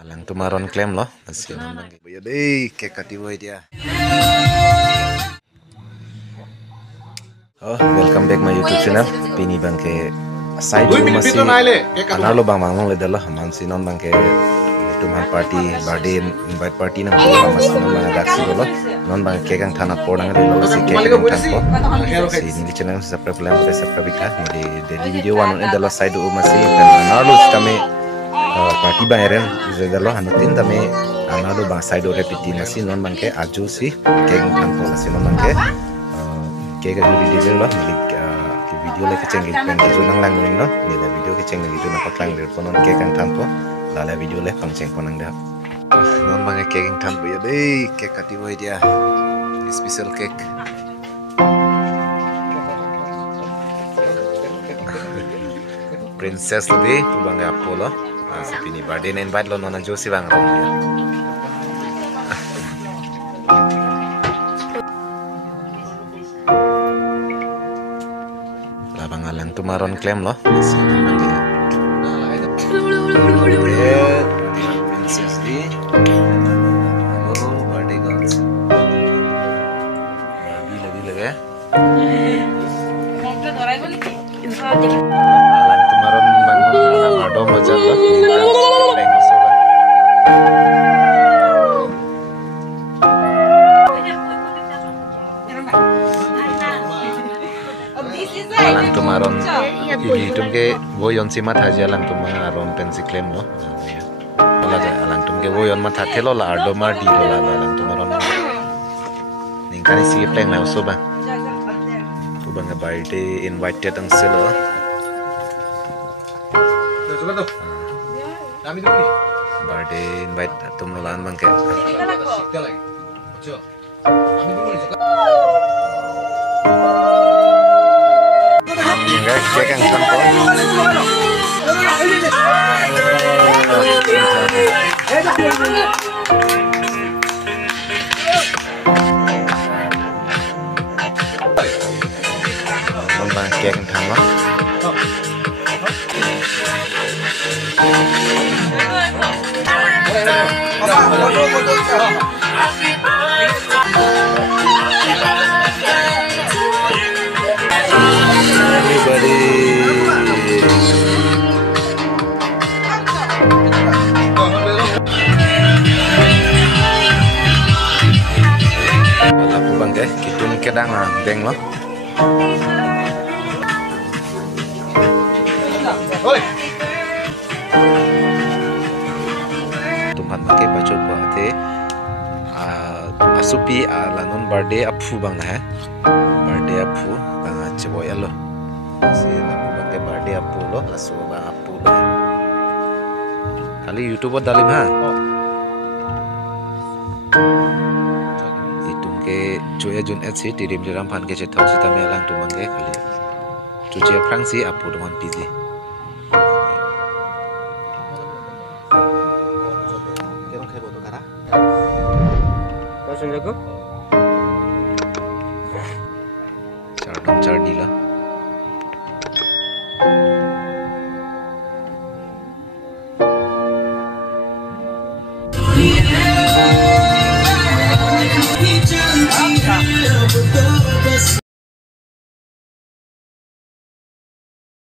Alang tumaron claim lo. Masih nambang. Boyo deh, kek kati boy dia. Oh, welcome back my YouTube channel. Pini bangke side room masih. Analo bang mangong le dalo haman sinon bangke tuman party birthday invite party na masih non bang agak sih dolo. Non bang kek ang tanah porang le dalo si kek ang tanah. Si ini channel subscribe lang boleh subscribe kita. Di daily video one on dalo side room masih. Dan analo kami party bayaren dalo hanutin kami analo bang side room repeat masih non bangke aju sih kek ang tanah masih non bangke. Kek video di lo video lagi cengeng gitu nang lang no nila video ke cengeng gitu nampak lang der ponon kek ang tanto lala video le pangceng ponang dah non mange kek ang tanto ya deh kek kati boy dia special kek princess tadi tu bang Apollo ini birthday na invite lo nona Josie bang rom ya Alang tumaron claim lo. Princess di. Hello, birthday girls. Lagi lagi. Alang tumaron bang alang ado majar lo. Alang tumaron hitung ke boyon si mat haji alang tumaron pensi claim lo alang tum ke boyon mat hake lo la ardo mar di lo la alang tumaron ningkani si pleng na uso ba tu bang birthday invited ang silo birthday invite tum lo lan bang ke guys, kek ang tanto. Bang kek ang tanto. Aku bang guys, kita ni kadang beng lo. Tuhan makai baju buat asupi lanon birthday apu bang lah, birthday apu bang coba ya lo. Si aku pakai birthday apu lo, lasu bang apu lo. Kali YouTube dalim ha. Ke cuya jun et si tirim jeram pan ke cetau si tami alang tu mangke kali. Cuci aprang si apu dengan pizi. Kerong kai boto kara. Kau sendiri ko? Char dila.